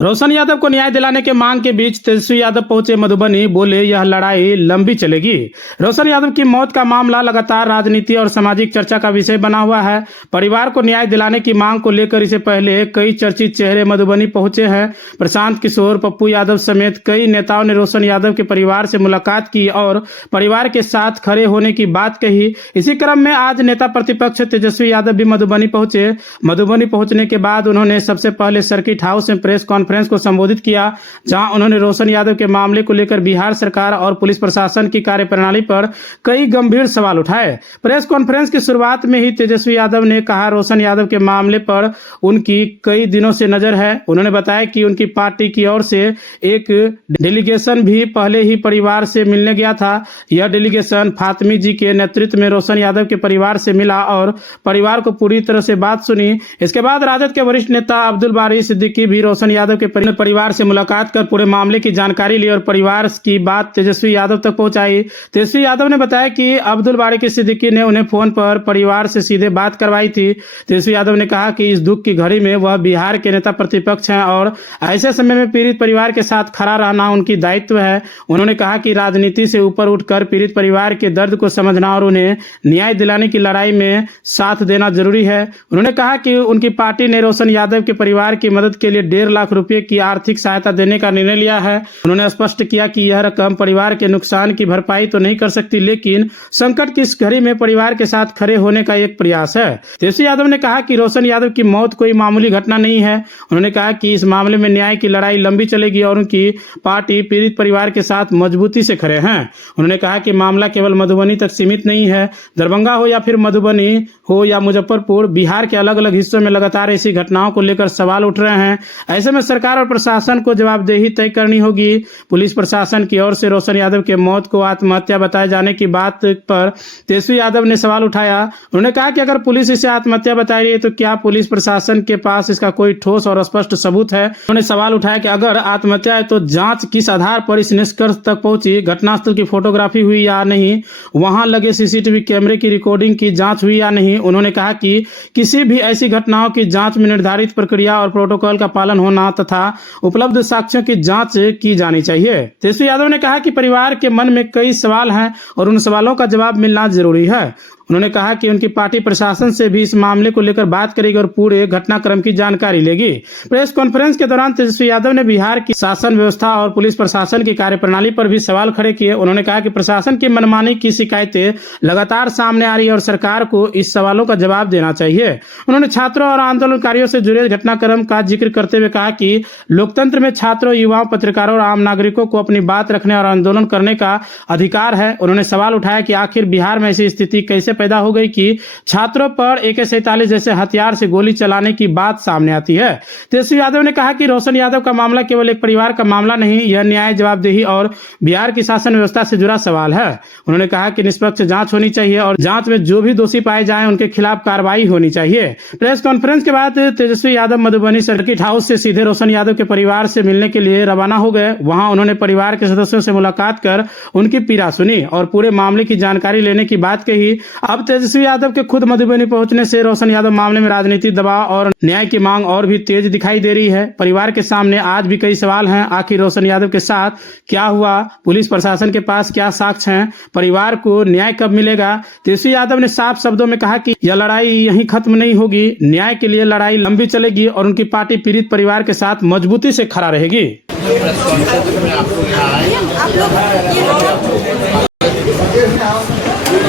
रोशन यादव को न्याय दिलाने के मांग के बीच तेजस्वी यादव पहुंचे मधुबनी, बोले यह लड़ाई लंबी चलेगी। रोशन यादव की मौत का मामला लगातार राजनीति और सामाजिक चर्चा का विषय बना हुआ है। परिवार को न्याय दिलाने की मांग को लेकर इससे पहले कई चर्चित चेहरे मधुबनी पहुंचे हैं। प्रशांत किशोर, पप्पू यादव समेत कई नेताओं ने रोशन यादव के परिवार से मुलाकात की और परिवार के साथ खड़े होने की बात कही। इसी क्रम में आज नेता प्रतिपक्ष तेजस्वी यादव भी मधुबनी पहुंचे। मधुबनी पहुंचने के बाद उन्होंने सबसे पहले सर्किट हाउस में प्रेस कॉन्फ्रेंस को संबोधित किया, जहां उन्होंने रोशन यादव के मामले को लेकर बिहार सरकार और पुलिस प्रशासन की कार्यप्रणाली पर कई गंभीर सवाल उठाए। प्रेस कॉन्फ्रेंस की शुरुआत में ही तेजस्वी यादव ने कहा, रोशन यादव के मामले पर उनकी कई दिनों से नजर है। उन्होंने बताया कि उनकी पार्टी की ओर से एक डेलीगेशन भी पहले ही परिवार से मिलने गया था। यह डेलीगेशन फातिमी जी के नेतृत्व में रोशन यादव के परिवार से मिला और परिवार को पूरी तरह से बात सुनी। इसके बाद राजद के वरिष्ठ नेता अब्दुल बारी सिद्दीकी भी रोशन यादव के परिवार से मुलाकात कर पूरे मामले की जानकारी ली और परिवार की बात तेजस्वी यादव तक पहुंचाई। तेजस्वी यादव ने बताया कि अब्दुल बारी सिद्दीकी ने उन्हें फोन पर परिवार से सीधे बात करवाई थी। तेजस्वी यादव ने कहा कि इस दुख की घड़ी में वह बिहार के नेता प्रतिपक्ष हैं और ऐसे समय में पीड़ित परिवार के साथ खड़ा रहना उनकी दायित्व है। उन्होंने कहा कि राजनीति से ऊपर उठकर पीड़ित परिवार के दर्द को समझना और उन्हें न्याय दिलाने की लड़ाई में साथ देना जरूरी है। उन्होंने कहा कि उनकी पार्टी ने रोशन यादव के परिवार की मदद के लिए 1.5 लाख रुपए की आर्थिक सहायता देने का निर्णय लिया है। उन्होंने स्पष्ट किया कि यह रकम परिवार के नुकसान की भरपाई तो नहीं कर सकती, लेकिन संकट की इस घड़ी में परिवार के साथ खड़े होने का एक प्रयास है। तेजस्वी यादव ने कहा कि रोशन यादव की मौत कोई मामूली घटना नहीं है। उन्होंने कहा कि इस मामले में न्याय की लड़ाई लंबी चलेगी और उनकी पार्टी पीड़ित परिवार के साथ मजबूती से खड़े हैं। उन्होंने कहा कि मामला केवल मधुबनी तक सीमित नहीं है। दरभंगा हो या फिर मधुबनी हो या मुजफ्फरपुर, बिहार के अलग अलग हिस्सों में लगातार ऐसी घटनाओं को लेकर सवाल उठ रहे हैं। ऐसे में सरकार और प्रशासन को जवाबदेही तय करनी होगी। पुलिस प्रशासन की ओर से रोशन यादव के मौत को आत्महत्या बताए जाने की बात पर तेजस्वी यादव ने सवाल उठाया। उन्होंने कहा कि अगर पुलिस इसे आत्महत्या बता रही है तो क्या पुलिस प्रशासन के पास इसका कोई ठोस और स्पष्ट सबूत है। उन्होंने सवाल उठाया कि अगर आत्महत्या है तो जांच किस आधार पर इस निष्कर्ष तक पहुंची, घटनास्थल की फोटोग्राफी हुई या नहीं, वहां लगे सीसीटीवी कैमरे की रिकॉर्डिंग की जांच हुई या नहीं। उन्होंने कहा कि किसी भी ऐसी घटनाओं की जांच में निर्धारित प्रक्रिया और प्रोटोकॉल का पालन होना तथा उपलब्ध साक्ष्यों की जांच की जानी चाहिए। तेजस्वी यादव ने कहा कि परिवार के मन में कई सवाल हैं और उन सवालों का जवाब मिलना जरूरी है। उन्होंने कहा कि उनकी पार्टी प्रशासन से भी इस मामले को लेकर बात करेगी और पूरे घटनाक्रम की जानकारी लेगी। प्रेस कॉन्फ्रेंस के दौरान तेजस्वी यादव ने बिहार की शासन व्यवस्था और पुलिस प्रशासन की कार्यप्रणाली पर भी सवाल खड़े किए। उन्होंने कहा कि प्रशासन की मनमानी की शिकायतें लगातार सामने आ रही है और सरकार को इस सवालों का जवाब देना चाहिए। उन्होंने छात्रों और आंदोलनकारियों से जुड़े घटनाक्रम का जिक्र करते हुए कहा कि लोकतंत्र में छात्रों, युवाओं, पत्रकारों और आम नागरिकों को अपनी बात रखने और आंदोलन करने का अधिकार है। उन्होंने सवाल उठाया कि आखिर बिहार में ऐसी स्थिति कैसे पैदा हो गई कि छात्रों पर AK-47 जैसे हथियार से गोली चलाने की बात सामने आती है। तेजस्वी यादव ने कहा कि रोशन यादव का मामला केवल एक परिवार का मामला नहीं, यह न्याय, जवाबदेही और बिहार की शासन व्यवस्था से जुड़ा सवाल है। उन्होंने कहा कि निष्पक्ष जांच होनी चाहिए और जांच में जो भी दोषी पाए जाएं उनके खिलाफ कार्रवाई होनी चाहिए। प्रेस कॉन्फ्रेंस के बाद तेजस्वी यादव मधुबनी सर्किट हाउस से सीधे रोशन यादव के परिवार से मिलने के लिए रवाना हो गए। वहां उन्होंने परिवार के सदस्यों से मुलाकात कर उनकी पीड़ा सुनी और पूरे मामले की जानकारी लेने की बात कही। अब तेजस्वी यादव के खुद मधुबनी पहुंचने से रोशन यादव मामले में राजनीतिक दबाव और न्याय की मांग और भी तेज दिखाई दे रही है। परिवार के सामने आज भी कई सवाल हैं। आखिर रोशन यादव के साथ क्या हुआ, पुलिस प्रशासन के पास क्या साक्ष्य हैं, परिवार को न्याय कब मिलेगा। तेजस्वी यादव ने साफ शब्दों में कहा कि यह लड़ाई यहीं खत्म नहीं होगी, न्याय के लिए लड़ाई लंबी चलेगी और उनकी पार्टी पीड़ित परिवार के साथ मजबूती से खड़ा रहेगी।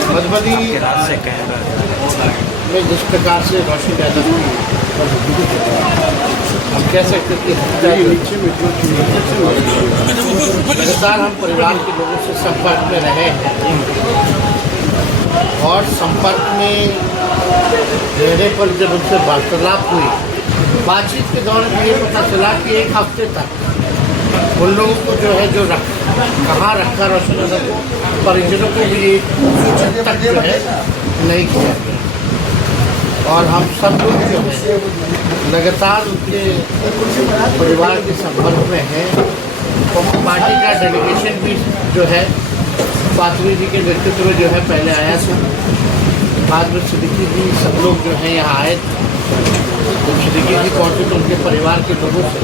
मधुबनी में जिस प्रकार से रोशन यादव हम कह सकते कि लगातार हम परिवार के लोगों से संपर्क में रहे हैं और संपर्क में रहने पर जब उनसे वार्तालाप हुई, बातचीत के दौरान ये पता चला कि एक हफ्ते तक उन लोगों को जो है जो कहाँ रखा रोशन यादव को, परिजनों को भी सूचित तक जो है नहीं किया गया और हम सब लोग जो है लगातार उनके परिवार के संपर्क में हैं। पार्टी का डेलीगेशन भी जो है फातिमी जी के नेतृत्व में जो है पहले आया था, बाद में सिद्दीकी जी सब लोग जो है यहाँ आए थे। जब सिद्दीकी जी पहुँचे तो उनके परिवार के लोगों से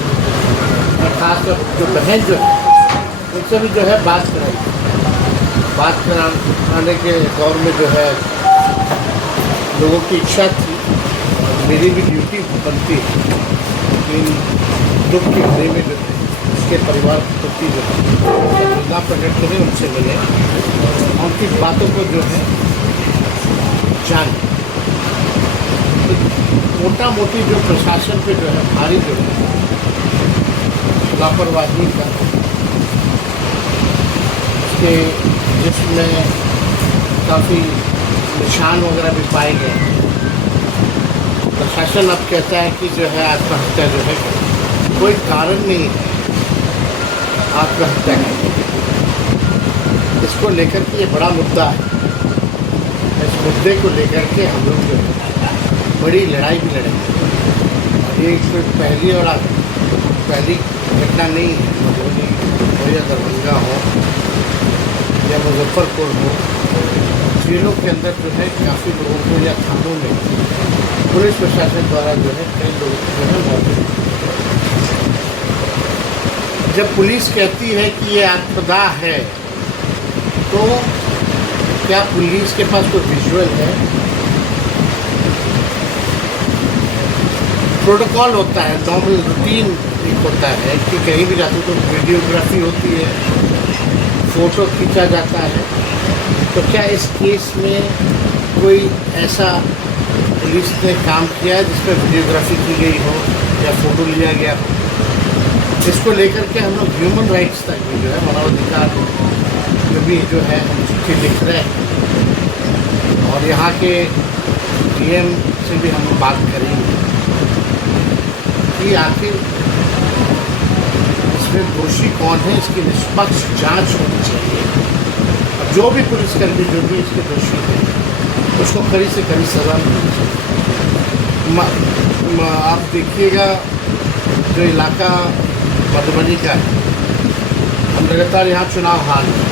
खासकर जो बहन जो है उनसे भी जो है बात कराने के दौर में जो है लोगों की इच्छा थी, मेरी भी ड्यूटी बनती है कि दुख की घड़ी में जो है उसके परिवार के प्रति जो है संवेदना प्रकट करें, उनसे मिले, उनकी बातों को जो है जाने। मोटा मोटी जो प्रशासन पे जो है भारी जो है लापरवाही का उसके जिसमें काफ़ी निशान वगैरह भी पाए गए। प्रशासन अब कहता है कि जो है आत्महत्या जो है कोई कारण नहीं है आत्महत्या का। इसको लेकर के ये बड़ा मुद्दा है। इस मुद्दे को लेकर के हम लोग जो है बड़ी लड़ाई भी लड़ेंगे। ये कोई पहली घटना नहीं है। मधुबनी हो या दरभंगा हो या मुजफ्फरपुर हो, जेलों के अंदर जो है काफ़ी लोगों को या थानों में पुलिस प्रशासन द्वारा जो है कई लोगों को जो है मौत। जब पुलिस कहती है कि ये आत्मदाह है, तो क्या पुलिस के पास कोई विजुअल है? प्रोटोकॉल होता है, नॉर्मल रूटीन एक होता है कि कहीं भी जाते तो वीडियोग्राफी होती है, फ़ोटो खींचा जाता है। तो क्या इस केस में कोई ऐसा पुलिस ने काम किया है जिसमें वीडियोग्राफी की गई हो या फ़ोटो लिया गया हो? इसको लेकर के हम लोग ह्यूमन राइट्स तक भी जो है मानवाधिकार में भी जो है चिट्ठी लिख रहे हैं, और यहाँ के डीएम से भी हम बात करेंगे कि आखिर इसमें दोषी कौन है, इसकी निष्पक्ष जांच होनी चाहिए। और जो भी पुलिसकर्मी जो भी इसके दोषी है उसको कड़ी से कड़ी सज़ा मिलनी चाहिए। आप देखिएगा जो इलाका मधुबनी का है, हम लगातार यहाँ चुनाव हार हैं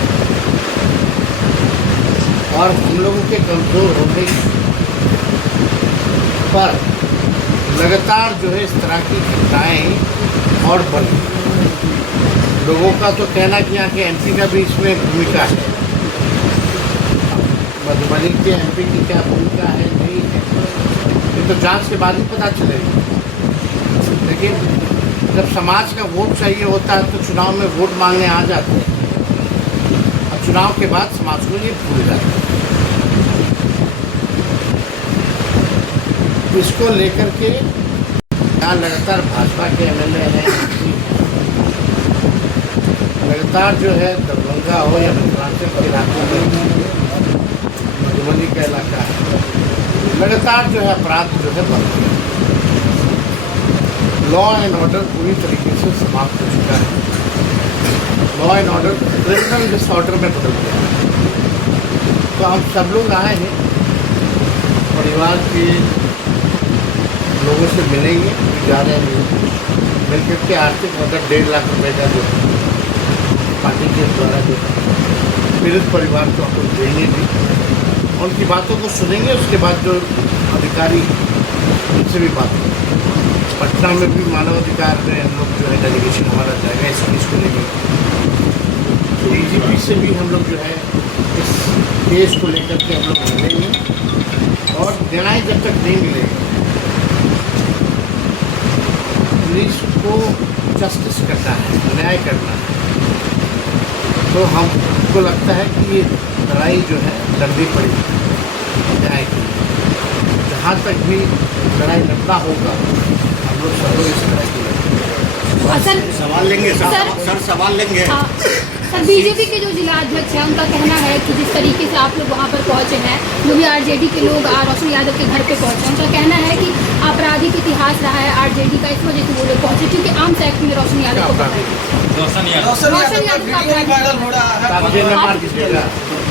और हम लोगों के कमज़ोर होने पर लगातार जो है इस तरह की घटनाएँ और बढ़ी। लोगों का तो कहना कि यहाँ के एमपी का भी इसमें भूमिका है। मधुबनी के एमपी की क्या भूमिका है नहीं है, ये तो जांच के बाद ही पता चलेगा। लेकिन जब समाज का वोट चाहिए होता है तो चुनाव में वोट मांगने आ जाते हैं, और चुनाव के बाद समाज को ये भूल जाते हैं। इसको लेकर के यहाँ लगातार भाजपा के एमएलए हैं, लगातार जो है दरभंगा हो या मिथिलांचल के इलाकों में, मधुबनी का इलाका है, लगातार जो है अपराध जो है बढ़ गया। लॉ एंड ऑर्डर पूरी तरीके से समाप्त हो चुका है। Law and order criminal disorder में बदल गया। तो हम सब लोग आए हैं, परिवार के लोगों से मिलेंगे, जा रहे हैं, मिलकर के आर्थिक मदद 1.5 लाख रुपए का जो पार्टी के द्वारा जो पीड़ित परिवार को हम लोग देंगे भी, उनकी बातों को सुनेंगे। उसके बाद जो अधिकारी उनसे भी बात करेंगे। पटना में भी मानवाधिकार में हम लोग जो है डेलीगेशन हमारा जाएगा इस केस को लेकर। डीजीपी से भी हम लोग जो है इस केस को लेकर के हम लोग मिलेंगे, और न्याय जब तक नहीं मिलेगा, पुलिस को जस्टिस करना है, न्याय करना है, तो हमको लगता है कि ये लड़ाई जो है लड़नी पड़ेगी न्याय की। जहाँ तक भी लड़ाई लड़ना होगा, हम लोग सब लोग इस तरह की सवाल लेंगे सर सवाल लेंगे। सर बीजेपी के जो जिला अध्यक्ष हैं उनका कहना है कि जिस तरीके से आप लोग वहाँ पर पहुँचे हैं, जो भी आरजेडी के लोग रोशन यादव के घर पे पहुँचे, उनका कहना है कि आपराधिक इतिहास रहा है आरजेडी का, इस वजह से वो लोग पहुँचे क्योंकि आर्म्स एक्ट में रोशन यादव को रोशन यादव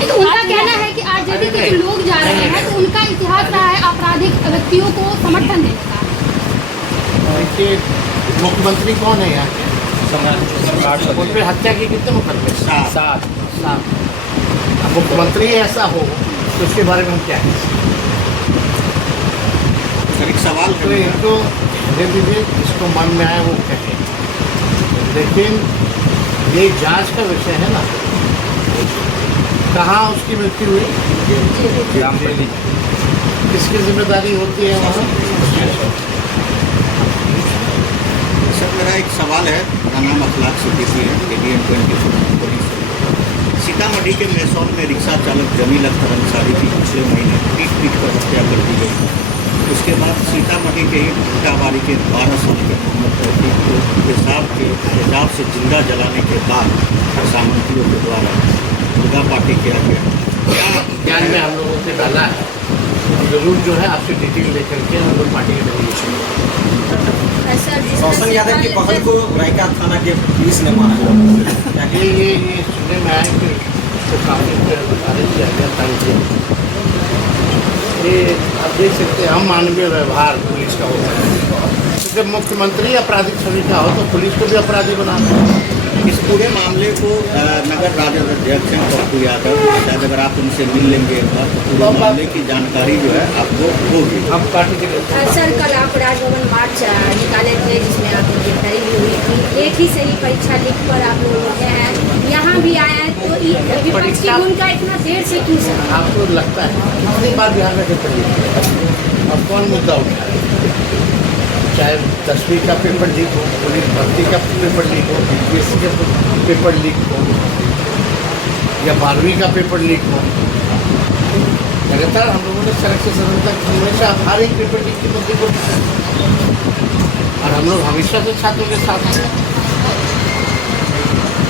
तो उनका कहना है कि आरजेडी के जो लोग जा रहे हैं तो उनका इतिहास रहा है आपराधिक व्यक्तियों को समर्थन देने का। देखिए, मुख्यमंत्री कौन है यहाँ के? उन पर हत्या के कितने मुकदमे? 7। अब मुख्यमंत्री ऐसा हो तो उसके बारे में हम क्या कहें? एक सवाल तो इनको दे दीजिए, जिसको मन में आए वो कहें। लेकिन ये जांच का विषय है ना, कहाँ उसकी मृत्यु हुई, किसकी जिम्मेदारी होती है वहाँ? सर मेरा एक सवाल है, मेरा नाम अखलाक सिद्दीकी है, ADN 24 पुलिस। सीतामढ़ी के मेसौल में रिक्शा चालक जमील अख्तर अंसारी की पिछले महीने पीट कर हत्या कर दी गई। उसके बाद सीतामढ़ी के ही भुट्टाबाड़ी के 12 साल के मोहम्मद तौफीक को तेजाब से जिंदा जलाने के बाद सामंतियों के द्वारा दुर्गा पार्टी किया गया। क्या ज्ञान में हम लोगों से डाला है, जरूर जो है आपसे डिटेल लेकर के हम लोग पार्टी के डेलीगेशन रोशन यादव की पकड़ को रायका थाना के पुलिस ने माना। ये सुनने में आया कि तो काफ़ी बता दिया। ये आप देख सकते हैं, हम मानवीय व्यवहार पुलिस का होता है। तो जब मुख्यमंत्री आपराधिक छवि का हो तो पुलिस को भी अपराधी बनाते हैं। इस पूरे मामले को नगर राजद अध्यक्ष हैं पप्पू यादव, शायद अगर आप उनसे मिल लेंगे तो पूरे मामले की जानकारी जो है आपको होगी। हम पार्टी के सर कल आप राजभवन मार्च निकाले थे जिसमें आपकी गिरफ्तारी भी हुई थी। एक ही सही परीक्षा लिख कर आप लोग होते हैं, यहाँ भी आए हैं, तो विपक्ष की भूमिका इतना देर से क्यों सर? आपको लगता है कितनी बार बिहार में पेपर लीक हुआ? अब कौन मुद्दा उठा है? चाहे 10वीं का पेपर लीक हो, पुलिस भर्ती का पेपर लीक हो, BPSC का पेपर लीक हो, या 12वीं का पेपर लीक हो, लगातार हम लोगों ने सड़क से सदन तक हमेशा हर एक पेपर लीक के मुद्दे को और हम लोग हमेशा से छात्रों के साथ हैं।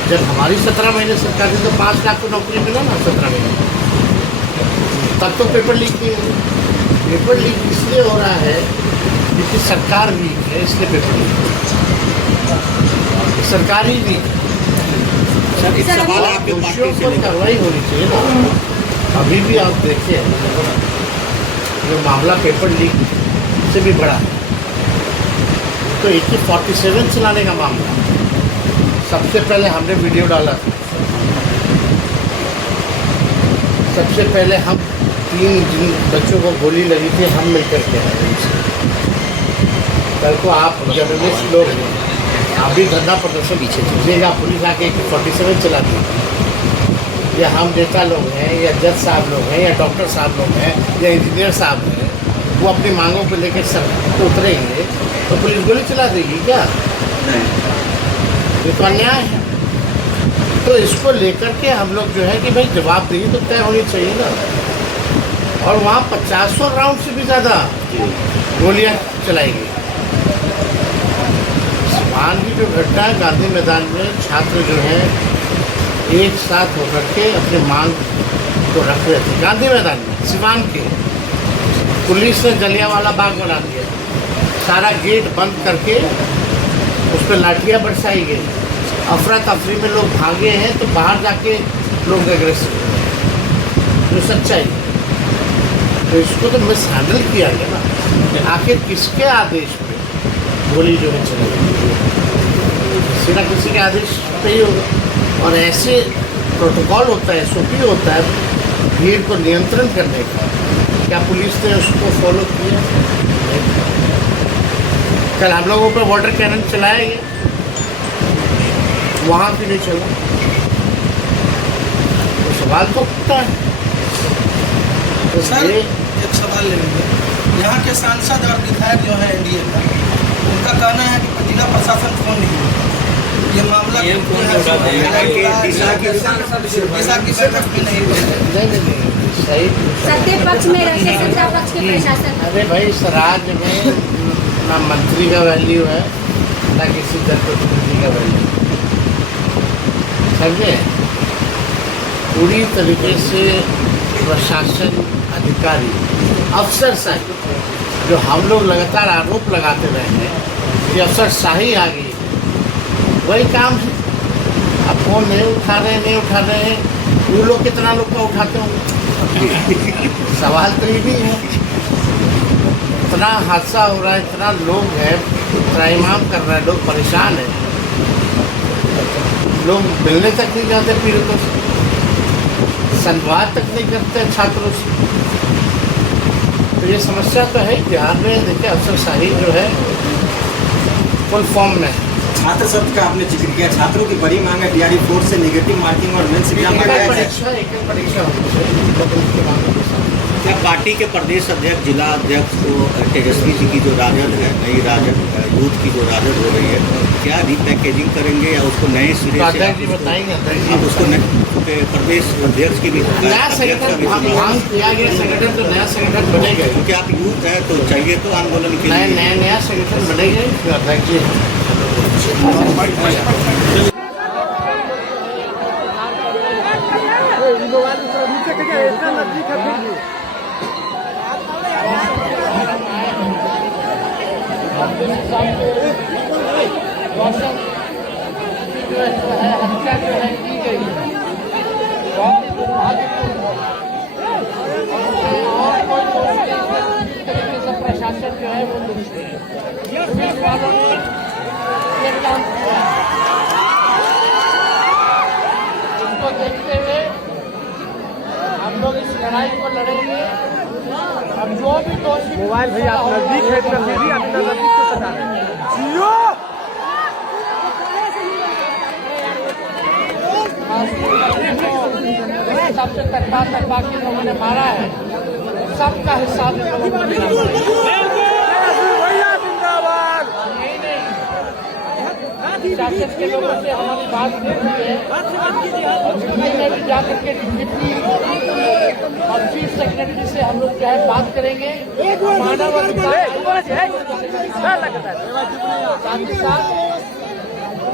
जब हमारी 17 महीने सरकार थी तो 5 लाख को नौकरी मिला ना 17 महीने, तब तो पेपर लीक नहीं हुआ। पेपर लीक इसलिए हो रहा है क्योंकि सरकार वीक है, इसलिए पेपर लीक। सरकार ही वीक है। सर एक सवाल आपके दोषियों पार्टी से पर लेकर कार्रवाई होनी चाहिए ना। अभी भी आप देखिए जो मामला पेपर लीक से भी बड़ा है, तो AK-47 चलाने का मामला सबसे पहले हमने वीडियो डाला था। सबसे पहले हम 3 जिन बच्चों को गोली लगी थी, हम मिलकर के आए। कल को आप जर्नलिस्ट लोग आप भी धरना प्रदर्शन पीछे चलिएगा, पुलिस आके AK-47 चलाती है, या हम नेता लोग हैं, या जज साहब लोग हैं, या डॉक्टर साहब लोग हैं, या इंजीनियर साहब हैं, वो अपनी मांगों को लेकर सड़क उतरेंगे तो पुलिस गोली चला देगी क्या? ये तो अन्याय है। तो इसको लेकर के हम लोग जो है कि भाई जवाबदेही तो तय होनी चाहिए ना। और वहाँ 50 राउंड से भी ज़्यादा गोलियाँ चलाई गई। सिवान की जो घटना है, गांधी मैदान में छात्र जो हैं एक साथ होकर के अपनी मांग को रख रहे थे गांधी मैदान में। सिवान के पुलिस ने जलियांवाला बाग बना दिया, सारा गेट बंद करके उस पर लाठियाँ बरसाई गई। अफरा तफरी में लोग भागे हैं तो बाहर जाके लोग एग्रेसिव जो सच्चाई। तो इसको तो मिस हैंडल किया गया ना। आखिर किसके आदेश पे गोली जो है चलाई? किसी ना किसी के आदेश पे ही होगा। और ऐसे प्रोटोकॉल होता है, SOP होता है भीड़ को नियंत्रण करने का। क्या पुलिस ने उसको फॉलो किया? कल हम लोगों पर वाटर कैनन चलाया गया, वहाँ भी नहीं चला। तो सवाल तो उठता है। तो सर एक सवाल ले लेंगे, यहाँ के सांसद और विधायक जो है NDA का, उनका कहना है कि जिला प्रशासन फोन नहीं होता। ये मामला दिशा की बैठक में नहीं हुआ। नहीं सही। सत्ता पक्ष में रहते सत्ता पक्ष के प्रशासन। अरे भाई इस राज्य में ना मंत्री का वैल्यू है, ना किसी जनप्रतिनिधि का वैल्यू, समझे? पूरी तरीके से प्रशासन अधिकारी अफसरशाही, जो हम लोग लगातार आरोप लगाते रहे हैं कि अफसरशाही आ गई, वही काम है। अब फोन नहीं उठा रहे हैं, वो लोग कितना लोग का उठाते होंगे? सवाल तो ये भी है। इतना हादसा हो रहा है, इतना लोग हैं, त्राहिमाम कर रहा है, लोग परेशान हैं, लोग मिलने तक नहीं जाते पीड़ितों से, संवाद तक नहीं करते छात्रों से। तो ये समस्या तो है बिहार में। देखिए अफसरशाही जो है फुल फॉर्म में है। छात्र शब्द का आपने जिक्र किया, छात्रों की बड़ी मांग है DRE 4 से नेगेटिव मार्किंग और मेंस एग्जाम का क्या है? परीक्षा होनी चाहिए। क्या पार्टी के प्रदेश अध्यक्ष, जिला अध्यक्ष को तेजस्वी जी की जो राजद है, नई राजद यूथ की जो राजद हो रही है, क्या रिपैकेजिंग करेंगे या उसको नए सिरे से अध्यक्ष जी बताएंगे। आप उसको प्रदेश अध्यक्ष की भी नया संगठन मांग किया गया, संगठन तो नया संगठन बनेगा, क्योंकि आप यूथ है तो चाहिए तो आंदोलन के लिए नया संगठन बनेगा। अध्यक्ष जी हत्या जो है की गई है, बहुत ही दुर्भाग्यपूर्ण और कोई तरीके से प्रशासन जो है वो पुलिस वालों ने ये काम किया। इसको देखते हुए हम लोग इस लड़ाई को लड़ेंगे। अब जो भी दोषी मोबाइल भैया आप नजदीक है सबसे तकबा के लोगों ने मारा है, सबका हिसाब शासन के लोगों से हमारी बात हुई है और दिल्ली में भी जाकर के डिप्टी और चीफ सेक्रेटरी से हम लोग जो है बात करेंगे। मानव अधिकार साथ ही साथ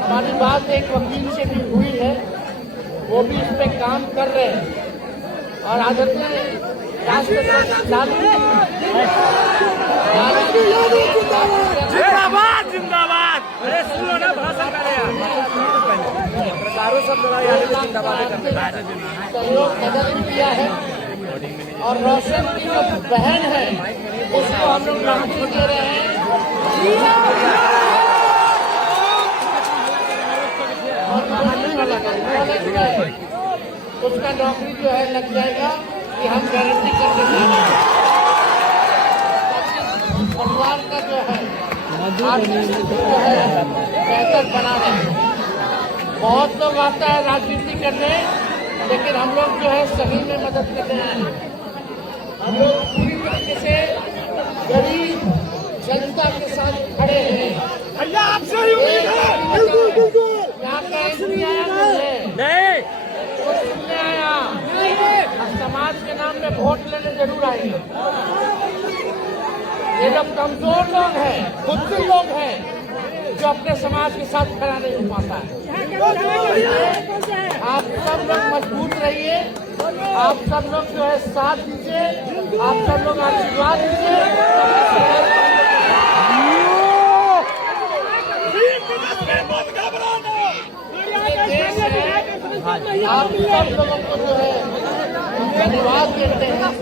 हमारी बात एक वकील से भी हुई है, वो भी इस पे काम कर रहे हैं और आदरणीय राष्ट्रपति जिंदाबाद जिंदाबाद। अरे सुनो ना, भाषण सहयोग बदल किया है और रोशन की जो बहन है उसको हम लोग नौकरी दे रहे हैं। उसका नौकरी जो है लग जाएगा कि हम गारंटी कर देंगे। परिवार का जो है आर्थिक स्थिति जो है बेहतर बना रहे हैं। बहुत लोग आता है राजनीति करने, लेकिन हम लोग जो है सही में मदद कर रहे हैं। हम लोग पूरी तरीके से गरीब जनता के साथ खड़े हैं। भैया आपसे ही यहाँ का एंट्री आया नहीं, कुछ सुनने आया, समाज के नाम में वोट लेने जरूर आएंगे। ये लोग कमजोर लोग हैं, बुद्धि लोग हैं जो अपने समाज के साथ खड़ा नहीं हो पाता है। आप सब लोग मजबूत रहिए, आप सब लोग जो है साथ दीजिए, आप सब लोग आशीर्वाद दीजिए। आप सब लोगों को जो है धन्यवाद देते हैं। आप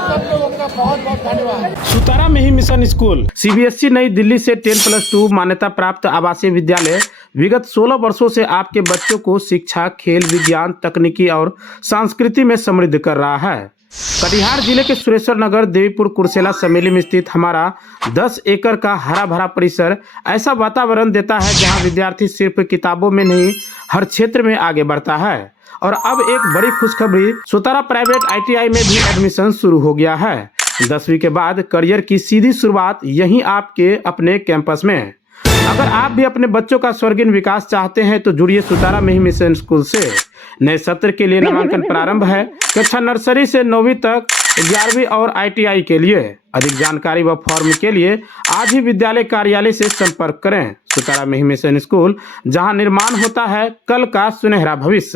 सब लोगों का बहुत बहुत धन्यवाद। सुतारा में ही मिशन स्कूल CBSE नई दिल्ली से 10+2 मान्यता प्राप्त आवासीय विद्यालय विगत 16 वर्षों से आपके बच्चों को शिक्षा, खेल, विज्ञान, तकनीकी और संस्कृति में समृद्ध कर रहा है। कटिहार जिले के सुरेश्वर नगर देवीपुर कुर्सेला समेली में स्थित हमारा 10 एकड़ का हरा भरा परिसर ऐसा वातावरण देता है जहां विद्यार्थी सिर्फ किताबों में नहीं हर क्षेत्र में आगे बढ़ता है। और अब एक बड़ी खुशखबरी, सुतारा प्राइवेट ITI में भी एडमिशन शुरू हो गया है। 10वीं के बाद करियर की सीधी शुरुआत यहीं आपके अपने कैंपस में। अगर आप भी अपने बच्चों का स्वर्गीय विकास चाहते हैं तो जुड़िए सुतारा में ही मिशन स्कूल से। नए सत्र के लिए नामांकन प्रारंभ है। कक्षा नर्सरी से 9वीं तक, 11वीं और ITI के लिए। अधिक जानकारी व फॉर्म के लिए आज ही विद्यालय कार्यालय से संपर्क करें। सुतारा में ही मिशन स्कूल, जहां निर्माण होता है कल का सुनहरा भविष्य।